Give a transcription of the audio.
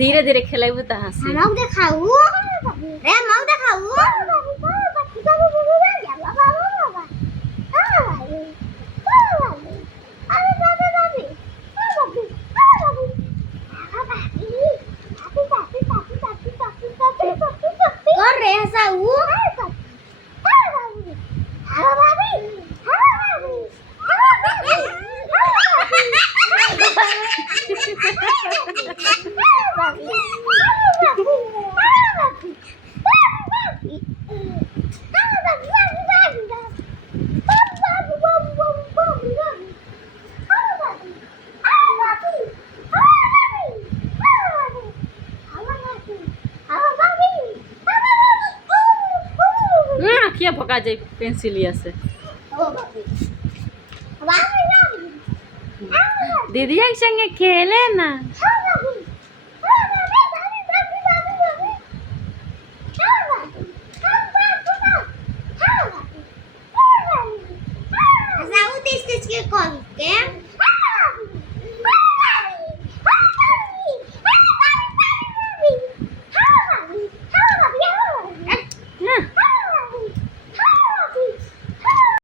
धीरे धीरे खेलेबू तो हंसी माऊ देखाऊ रे माऊ देखाऊ कर रे हसाऊ क्या पका जाए पेंसिलिया से दीदी एक संगे खेले ना